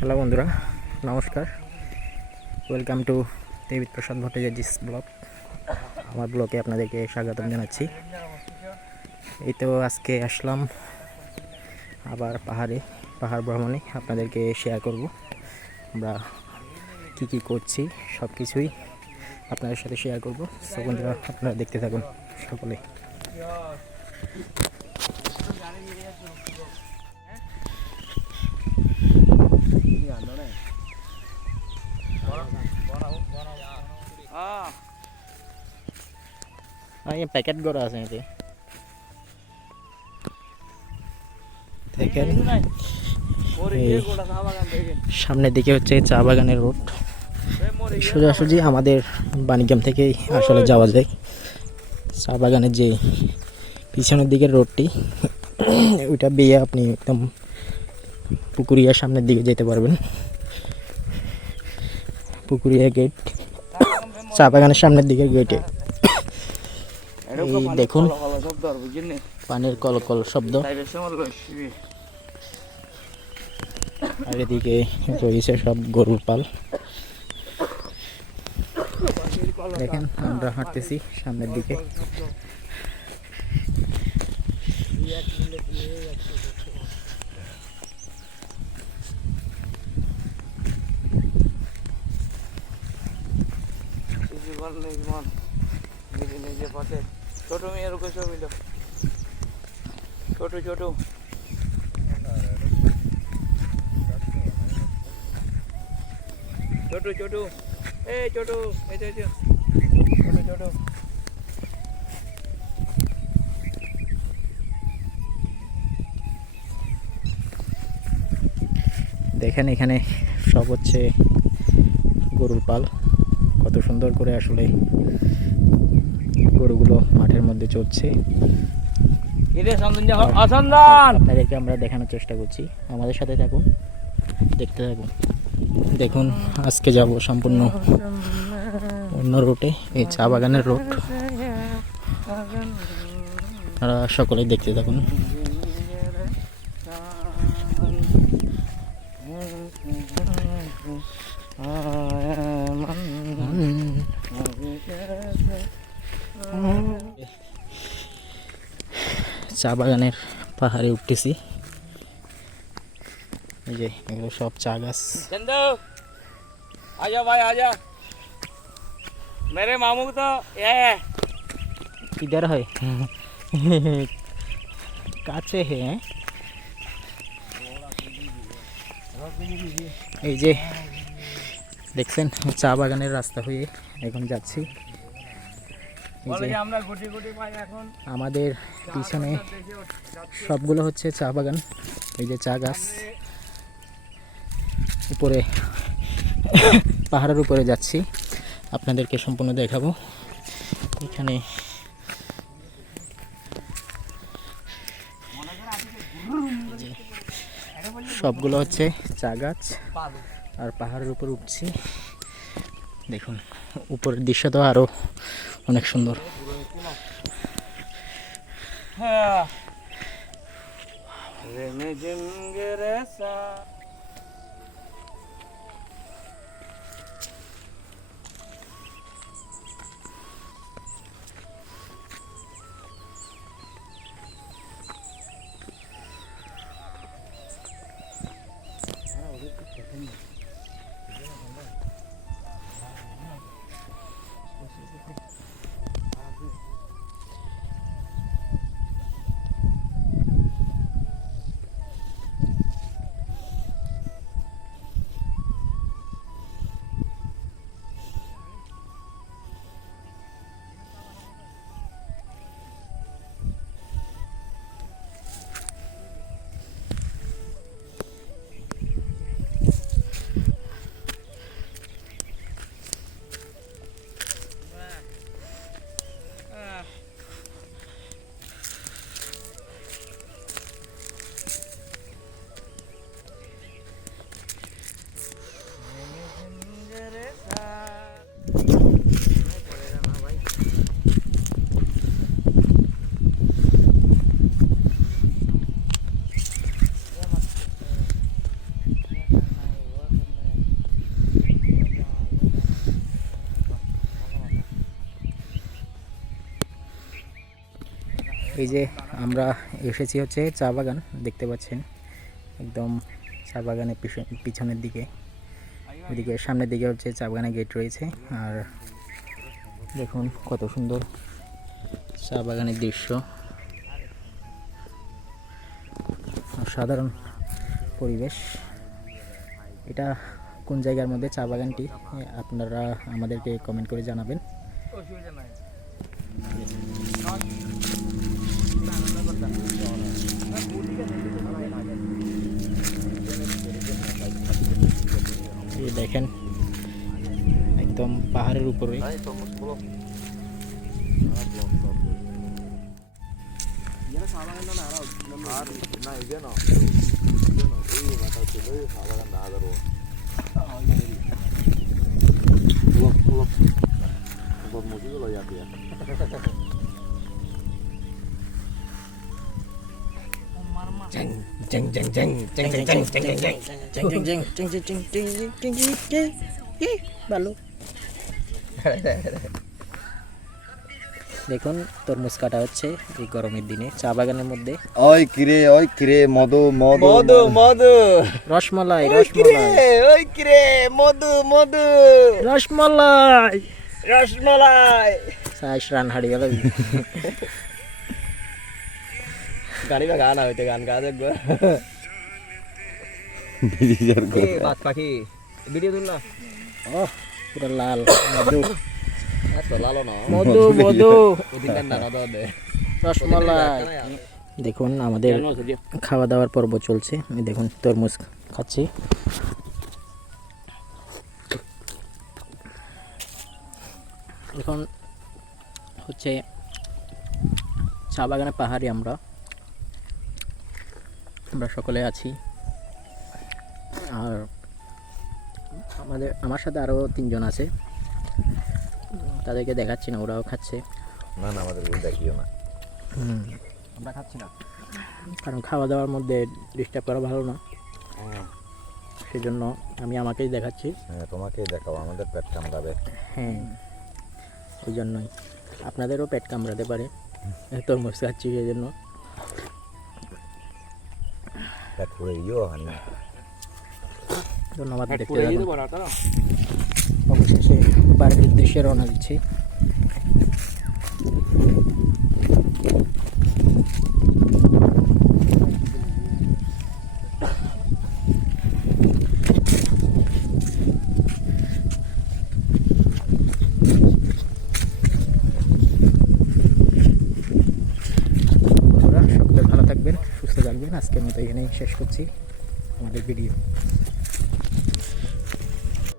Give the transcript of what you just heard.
Hello বন্ধুরা, নমস্কার। Welcome to Debit Prasad Bhattacharya's blog. আমার ব্লগে আপনাদেরকে স্বাগতম জানাচ্ছি। এই তো আজকে আসলাম আবার পাহাড় ভ্রমণে। আপনাদেরকে শেয়ার করব আমরা কী করছি, সব কিছুই আপনাদের সাথে শেয়ার করব। সো বন্ধুরা, আপনারা দেখতে থাকুন সকলে। প্যাকেট করা আছে এতে, দেখেন। সামনের দিকে হচ্ছে চা বাগানের রোড। সোজাসুজি আমাদের বাণীগ্রাম থেকেই আসলে যাওয়া যায়। চা বাগানের যে পিছনের দিকের রোডটি, ওইটা বেয়ে আপনি একদম পুকুরিয়ার সামনের দিকে যেতে পারবেন। পুকুরিয়া গেট, চা বাগানের সামনের দিকের গেটে দেখুন পানির কলকল শব্দ। আর এদিকে রয়েছে সব গরুর পাল। দেখেন আমরা হাঁটতেছি সামনের দিকে। ছোট মেয়ের ছবি ছোট ছোট ছোট ছোট এই ছোট এই ছোট ছোট দেখেন এখানে সব হচ্ছে গরুর পাল। কত সুন্দর করে আসলে গরুগুলো মাঠের মধ্যে চড়ছে। আপনাদেরকে আমরা দেখানোর চেষ্টা করছি, আমাদের সাথে থাকুন, দেখতে থাকুন। দেখুন আজকে যাব সম্পূর্ণ অন্য রুটে, এই চা বাগানের রুট। আপনারা সকলেই দেখতে থাকুন। চা বাগানের পাহাড়ে উঠতেছি। এই যে এগুলো সব চা গাছ। चंदू आजा भाई आजा, मेरे मामू तो ये है इधर है কাছে হে। এই যে দেখছেন চা বাগানের রাস্তা হয়ে এখন যাচ্ছি। আমাদের পিছনে সবগুলো হচ্ছে চা বাগান। এই যে চা গাছ, উপরে পাহাড়ের উপরে যাচ্ছি, আপনাদেরকে সম্পূর্ণ দেখাবো। এখানে সবগুলো হচ্ছে চা গাছ, আর পাহাড়ের উপর উঠছি। দেখুন উপরের দৃশ্য তো আরো অনেক সুন্দর। এই যে আমরা এসেছি হচ্ছে চা বাগান, দেখতে পাচ্ছেন একদম চা বাগানের পিছনের দিকে, ওইদিকে সামনের দিকে হচ্ছে চা বাগানের গেট রয়েছে। আর দেখুন কত সুন্দর চা বাগানের দৃশ্য, সাধারণ পরিবেশ। এটা কোন জায়গার মধ্যে চা বাগানটি আপনারা আমাদেরকে কমেন্ট করে জানাবেন। এই দেখেন একদম পাহাড়ের উপরে। ভালো দেখুন তরমুজ কাটা হচ্ছে এই গরমের দিনে চা বাগানের মধ্যে। ওই কিরে মধু মধু মধু মধু রসমালাই রসমালাই ওই কিরে মধু মধু রসমালাই রসমালাই সাইশ রান হারিয়ে গেল। গাড়ি বা গান হইতে গান গা দেখবো বিরিজার বাদ পাখি ভিডিও তুল না ও পুরো লাল মধু এত লালো না মধু মধু ওদিন না না দে রসমালাই। দেখুন আমাদের খাওয়া দাওয়ার পর্ব চলছে। এই দেখুন তরমুজ খাচ্ছি। এখন হচ্ছে চা বাগানে পাহাড়ি আমরা সকলে আছি। আর আমার সাথে আরও 3 জন আছে, তাদেরকে দেখাচ্ছি না, ওরাও খাচ্ছে। না না আমাদের দেখিও না, আমরা খাচ্ছি না কারণ খাওয়া দাওয়ার মধ্যে ডিস্টার্ব করা ভালো না, সেজন্য আমি আমাকেই দেখাচ্ছি। হ্যাঁ তোমাকেই দেখাও, আমাদের পেট কামড়াবে। হ্যাঁ ওই জন্যই আপনাদেরও পেট কামড়াতে পারে, তরমুজ খাচ্ছি সেই জন্য। পেট পুরো ইয়েও হয় না। ধন্যবাদ, দেখতে থাকুন। অবশেষে বাড়ির উদ্দেশ্যে রওনা দিচ্ছি। সকলে ভালো থাকবেন, সুস্থ থাকবেন। আজকের মতো এখানেই শেষ করছি আমাদের ভিডিও।